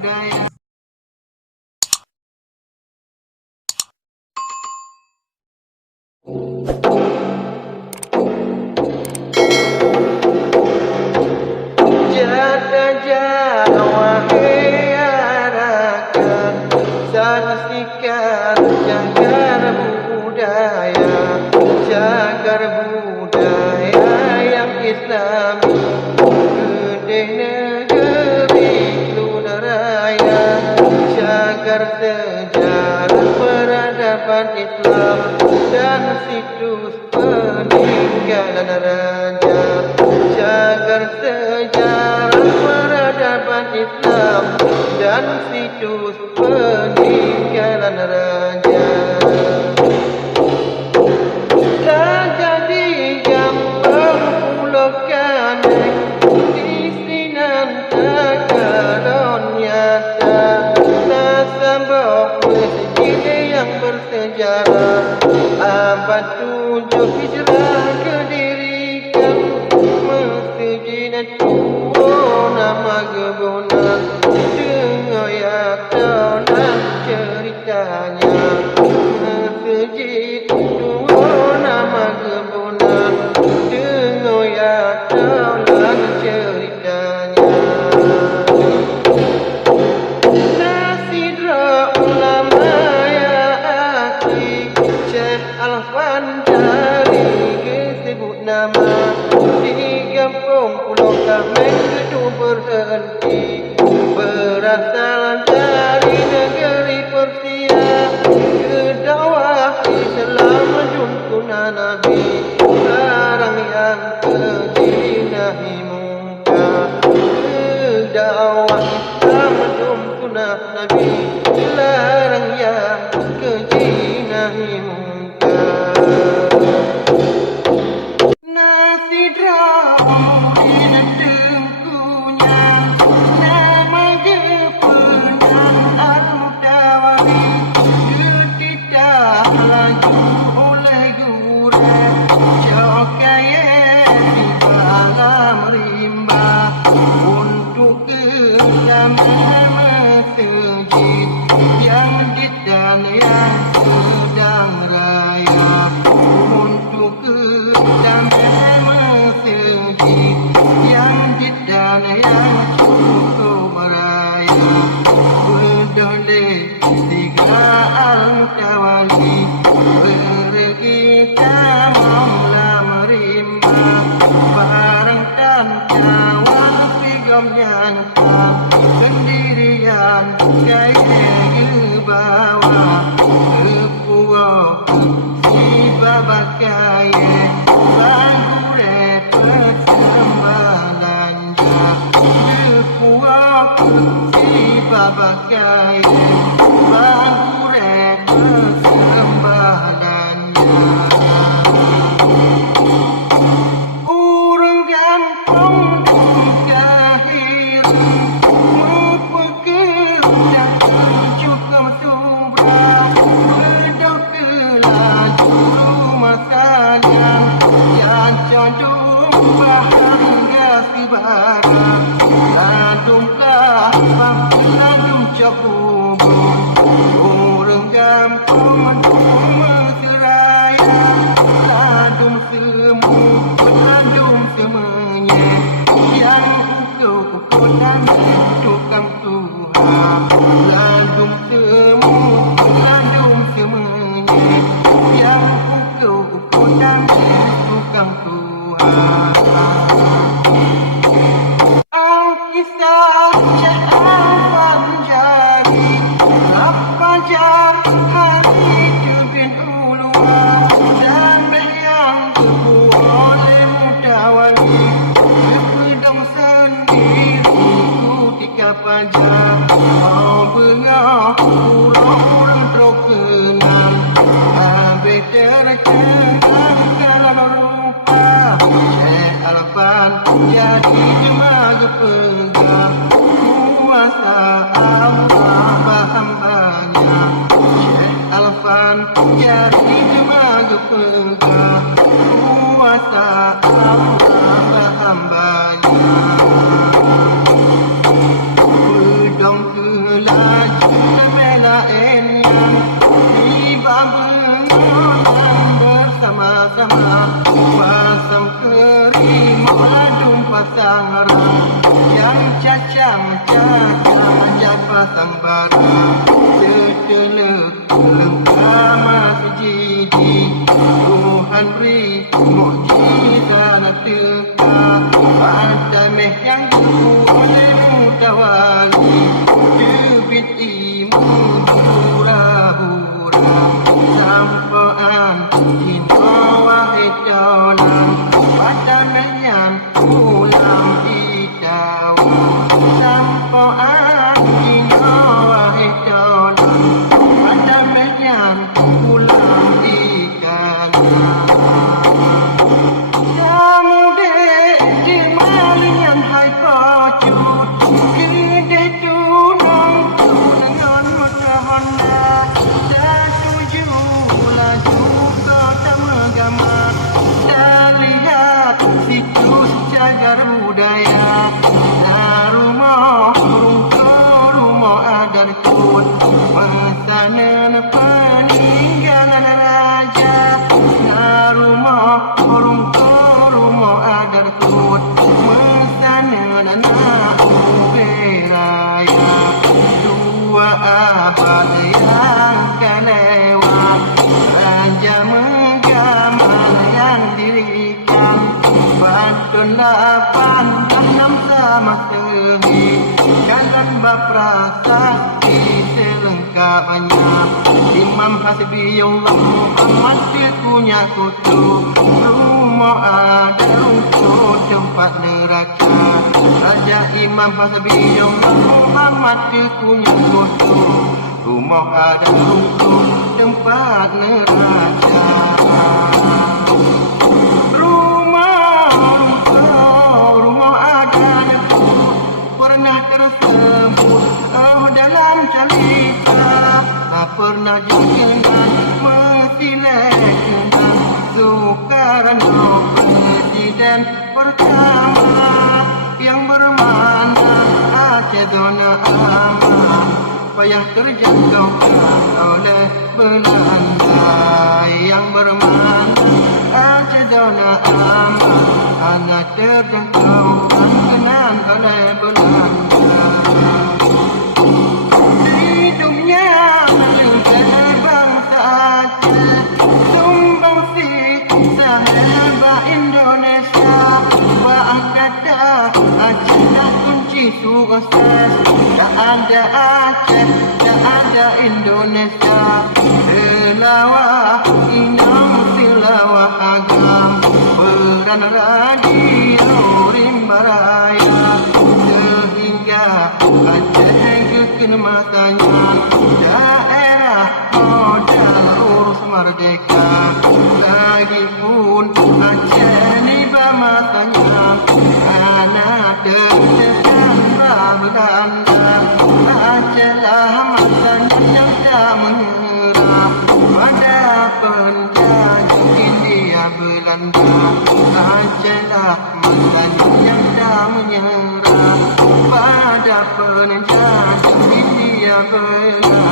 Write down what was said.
budaya. Jaga wahai rakan, saksikan jagar budaya, jagar budaya yang Islami, gede negeri lunar raya, jagar sejarah peradaban Islam dan situs peninggalan raja, jagar sejarah peradaban Islam dan situs peninggalan raja. Raja di Jampang Pulau Kanek, di Sinantakalon nyata, Nasabah masjid yang bersejarah, abad 7 Hijrah kedirikan, masjid tua nama Gebunan, dengoyak dan ceritanya. Masjid tua nama Gebunan, dengoyak dan ceritanya. Nasidra ulama ya akhi, Syekh Al-Fandari disebut nama, di kampung Pulau Kamek itu berhenti, berasal dari negeri Persia, kedakwah Islam juntuna Nabi, larang yang keji nahi mungkar, kedakwah Islam juntuna Nabi, larang yang keji nahi mungkar. Nasidra murid tengkunya, nama Gebunan Al-Mutawali, ketitah laju oleh gurem, cokaya di alam rimba, untuk keamanan masjid yang di dan yang sedang raya, untuk keamanan masjid yang di dan yang cukup raya, berdoleh tiga Al-Mutawali, pergi Maula merimba, bareng dan kawan pigomnya nukam, sendirian kaya ke bawah, ke pulau si baba kaya, bangure persembalanja, ke pulau si baba kaya, bangure persembalanja. Urang gampang kahir, mepekerja cukup subra, bedau kelaju rumah saja, yang condong bahagia si barat, ladum kapal, ladum cakubun, urang gampang mendung mesraya, ladum semu, ladum semuanya, yang ukau dan tukang Tuhan, ladum semu, ladum semuanya, yang ukau dan tukang Tuhan. Al-Kisah Syekh Al-Fandari, Rafajar Hari Jubin Ulua, dan yang oleh Mutawali, sepedang sendiri ketika pajar, bengah orang terkenal, habis terkenal kalau rupa, Syekh Al-Fan jadi jemaah pegang, kuasa Allah hambanya, Syekh Al-Fan jadi jemaah pegang, kuasa Allah hambanya. Pedang pasang arang, yang cacang-cacang ajak pasang barang. Setelek lengkap masih jiji, Tuhan beri mukjizat nak teka. Pada meh yang oleh mutawali, debit imun hura-hura. Sampaan kino wahai daulan, pada meh yang ulam idawan. Sampaan kino wahai daulan, pada meh yang ulam idawan. Kamu dek di malingan hai pacut, kedeh tunong dengan mutahana. Dan tujulah juga tak megama, dan lihat situs cagar budaya. Na rumah rumah adat kut, masanan peninggalan raja. Na rumah adat kut, masanan anak beraya. Dua abad yang kelewat, raja menggamal yang dirikan. Batun 86 sama sehi, jalan baprasa di selengkapnya. Imam Hasbiyullah Muhammad dia punya kutu, rumah ada rumput tempat neraka. Raja Imam Hasbiyullah Muhammad dia punya kutu, rumah ada rumput tempat neraka. Rumah ada nekut pernah tersebut dalam cerita. Tak pernah jangan mengesilekan Soekarno presiden pertama yang bermana Aceh zona aman, payah terjangkau oleh Belanda. Yang bermana Aceh zona aman, hanya terjangkau kenan oleh Belanda. Hidupnya menjadi bangsa Aceh, sumbangsi sahabat Indonesia. Wah kata Aceh dah kunci sukses, tak ada Aceh, tak ada Indonesia. Selawah inam selawah agam, peran radio rimba raya. Sehingga Aceh kekena masanya, daerah modal urus merdeka. Lagipun Aceh ni masanya, anak terdepan Belanda. Aceh lah masanya yang tak menyerah pada penjajah India Belanda. Aceh lah masanya yang tak menyerah pada penjajah India Belanda.